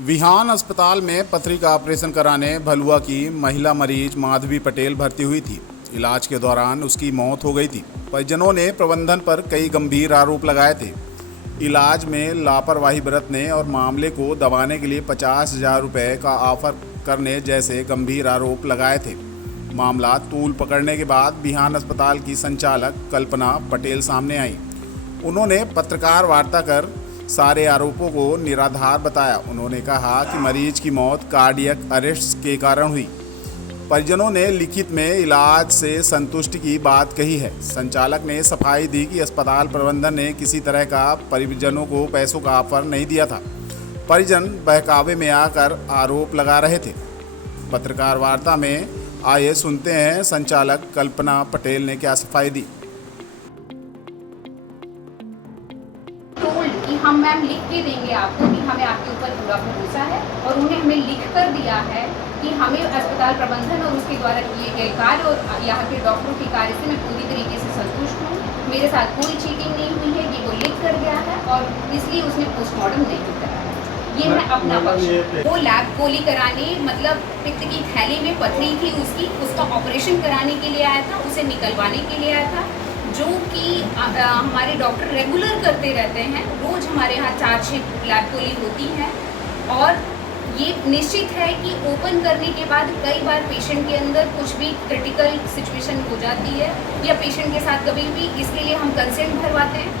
विहान अस्पताल में पथरी का ऑपरेशन कराने भलुआ की महिला मरीज माधवी पटेल भर्ती हुई थी। इलाज के दौरान उसकी मौत हो गई थी। परिजनों ने प्रबंधन पर कई गंभीर आरोप लगाए थे। इलाज में लापरवाही बरतने और मामले को दबाने के लिए 50,000 रुपये का ऑफर करने जैसे गंभीर आरोप लगाए थे। मामला तूल पकड़ने के बाद विहान अस्पताल की संचालक कल्पना पटेल सामने आई। उन्होंने पत्रकार वार्ता कर सारे आरोपों को निराधार बताया। उन्होंने कहा कि मरीज की मौत कार्डियक अरेस्ट के कारण हुई। परिजनों ने लिखित में इलाज से संतुष्टि की बात कही है। संचालक ने सफाई दी कि अस्पताल प्रबंधन ने किसी तरह का परिजनों को पैसों का ऑफर नहीं दिया था। परिजन बहकावे में आकर आरोप लगा रहे थे। पत्रकार वार्ता में आइए सुनते हैं संचालक कल्पना पटेल ने क्या सफाई दी। कि हम मैम लिख के देंगे आपको कि हमें आपके ऊपर पूरा भरोसा है, और उन्होंने हमें लिख कर दिया है कि हमें अस्पताल प्रबंधन और उसके द्वारा किए गए कार्य और यहाँ के डॉक्टरों के कार्य से मैं पूरी तरीके से संतुष्ट हूँ। मेरे साथ कोई चीटिंग नहीं हुई है, ये वो लिख कर गया है और इसलिए उसने पोस्टमार्टम नहीं कराया। ये मैं अपना पक्ष। वो लैब गोली कराने, मतलब पित्त की थैली में पथरी थी उसका ऑपरेशन कराने के लिए आया था, उसे निकलवाने के लिए आया था, जो कि हमारे डॉक्टर रेगुलर करते रहते हैं। रोज हमारे यहाँ 4-6 लैब गोली होती है, और ये निश्चित है कि ओपन करने के बाद कई बार पेशेंट के अंदर कुछ भी क्रिटिकल सिचुएशन हो जाती है, या पेशेंट के साथ कभी भी, इसके लिए हम कंसेंट भरवाते हैं,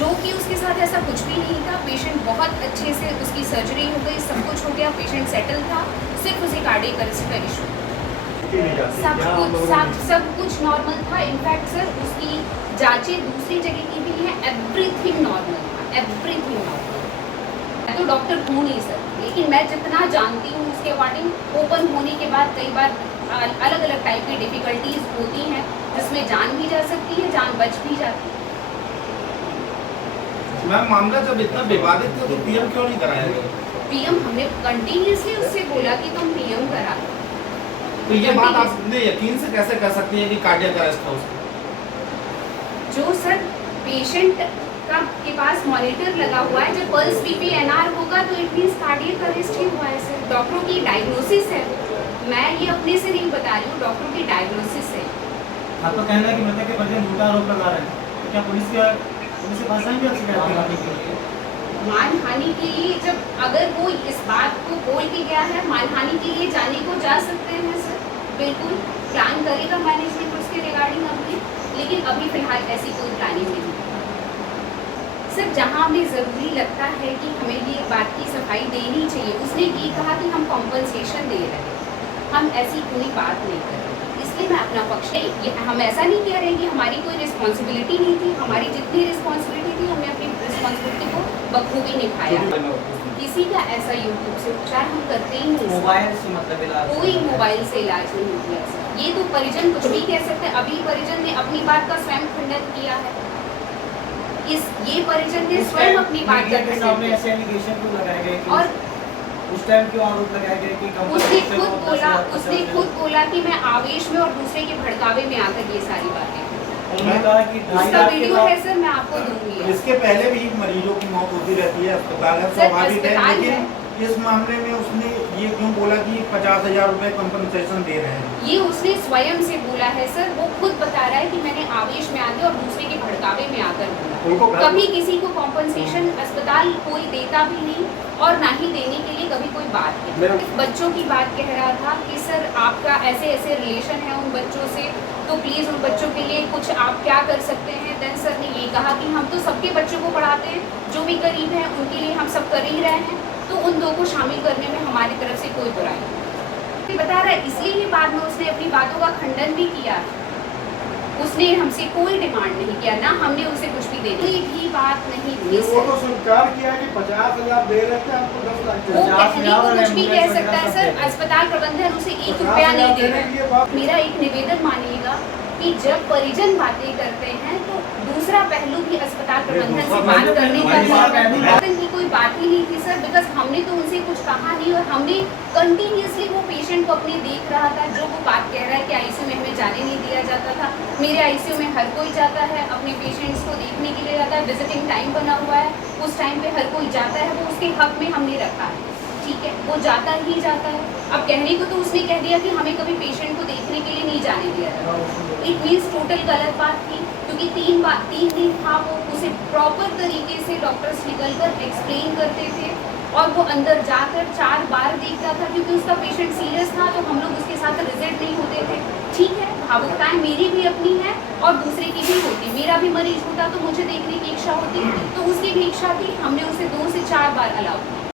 जो कि उसके साथ ऐसा कुछ भी नहीं था। पेशेंट बहुत अच्छे से, उसकी सर्जरी हो गई, सब कुछ हो गया, पेशेंट सेटल था, सिर्फ उसे कार्डियक अरेस्ट का इशू, सब कुछ नॉर्मल था। इनफैक्ट सर उसकी जांचें दूसरी जगह की भी हैं, एवरीथिंग नॉर्मल था, एवरीथिंग नॉर्मल। मैं तो डॉक्टर हूँ नहीं सर, लेकिन मैं जितना जानती हूँ उसके अकॉर्डिंग ओपन होने के बाद कई बार अलग अलग टाइप की डिफिकल्टीज होती हैं, जिसमें जान भी जा सकती है, जान बच भी जाती है। मैम, मामला जब इतना विवादित था तो पीएम क्यों नहीं कराया गया? पीएम हमने कंटिन्यूसली उससे बोला कि तुम पीएम करा। तो ये बात आपने यकीन से कैसे कर सकती है कि कार्डियक अरेस्ट था उसका? जो सर पेशेंट का के पास मॉनिटर लगा हुआ है, जब पल्स पीपीएनआर होगा तो इट मींस कार्डियक अरेस्ट ही हुआ है सर। डॉक्टरों की डायग्नोसिस है, मैं ये अपने से नहीं बता रही हूँ, डॉक्टरों की डायग्नोसिस है। आपका कहना है कि मृतक के परिजन झूठा आरोप लगा रहे हैं, तो क्या पुलिस से भाषा भी अच्छी करने के लिए मानहानि के लिए, जब अगर वो इस बात को बोल के गया है, मानहानि के लिए जाने को जा सकते हैं सर, बिल्कुल प्लान करेगा मैनेजमेंट उसके रिगार्डिंग अपने, लेकिन अभी फिलहाल ऐसी कोई प्लानिंग नहीं सर। जहाँ हमें ज़रूरी लगता है कि हमें ये बात की सफाई देनी चाहिए, उसने ये कहा कि हम कॉम्पनसेशन दे रहे हैं, हम ऐसी कोई बात नहीं कर रहे, इसलिए मैं अपना पक्ष है। हम ऐसा नहीं कह रहे कि हमारी कोई रिस्पॉन्सिबिलिटी नहीं थी, हमारी जितनी रिस्पॉन्सिबिलिटी थी हमने अपनी रिस्पॉन्सिबिलिटी को बखूबी निभाया। किसी का ऐसा यूट्यूब से उपचार हम करते ही नहीं, मोबाइल से मतलब इलाज, कोई मोबाइल से इलाज नहीं किया सर। ये तो परिजन कुछ भी कह सकते हैं। अभी परिजन ने अपनी बात का स्वयं खंडन किया है, ये परिजन ने स्वयं अपनी बात का खंडन किया। ऐसे एलिगेशन क्यों लगाए गए और उस टाइम क्यों आरोप लगाए गए कि उसने खुद बोला कि मैं आवेश में और दूसरे के भड़कावे में आकर ये सारी बातें, उन्होंने कहा कि उसका वीडियो है सर, मैं आपको दूंगी। इसके पहले भी मरीजों की मौत होती रहती है, अस्पताल है, स्वाभाविक है, लेकिन इस मामले में उसने ये क्यों बोला कि 50,000 रुपए कंपनसेशन दे रहे हैं? ये उसने स्वयं से बोला है सर, वो खुद बता रहा है कि मैंने आवेश में आकर और दूसरे के भड़कावे में आकर बोला। कभी किसी को कॉम्पनसेशन अस्पताल कोई देता भी नहीं, और ना ही देने के लिए कभी कोई बात नहीं। बच्चों की बात कह रहा था कि सर आपका ऐसे ऐसे रिलेशन है उन बच्चों से, तो प्लीज़ उन बच्चों के लिए कुछ आप क्या कर सकते हैं। देन सर ने ये कहा कि हम तो सबके बच्चों को पढ़ाते हैं, जो भी गरीब हैं उनके लिए हम सब कर ही रहे हैं, तो उन दो को शामिल करने में हमारी तरफ से कोई बुराई नहीं बता रहा है। इसलिए ही बाद में उसने अपनी बातों का खंडन भी किया। उसने हमसे कोई डिमांड नहीं किया, ना हमने उसे कुछ भी दे दी, कोई भी बात नहीं थी। वो तो स्वीकार किया कि 50,000 दे रहे थे, आपको 10 लाख वो कहने को कुछ भी कह सकता है सर, अस्पताल प्रबंधन उसे 1 रुपया नहीं दे रहा है। मेरा एक निवेदन मानिएगा कि जब परिजन बातें करते हैं तो दूसरा पहलू भी अस्पताल प्रबंधन से बात करने का की कोई बात ही नहीं थी सर, बिकॉज हमने तो उनसे कुछ कहा नहीं, और हमने कंटिन्यूसली वो पेशेंट को अपने देख रहा था। जो वो बात कह रहा है कि आईसीयू में हमें जाने नहीं दिया जाता था, मेरे आईसीयू में हर कोई जाता है, अपने पेशेंट्स को देखने के लिए जाता है, विजिटिंग टाइम बना हुआ है, उस टाइम पे हर कोई जाता है, वो उसके हक में हमने रखा है। ठीक है, वो जाता ही जाता है। अब कहने को तो उसने कह दिया कि हमें कभी पेशेंट को देखने के लिए नहीं जाने दिया था। इट मीन्स टोटल गलत बात थी, क्योंकि 3 दिन था वो उसे प्रॉपर तरीके से डॉक्टर्स निकलकर एक्सप्लेन करते थे और वो अंदर जाकर 4 बार देखता था, क्योंकि उसका पेशेंट सीरियस था तो हम लोग उसके साथ रिजल्ट नहीं होते थे। ठीक है, भावुकताएं मेरी भी अपनी है और दूसरे की भी होती। मेरा भी मरीज होता तो मुझे देखने की इच्छा होती, तो उसकी भी इच्छा थी, हमने उसे 2 से 4 बार अलाउ किया।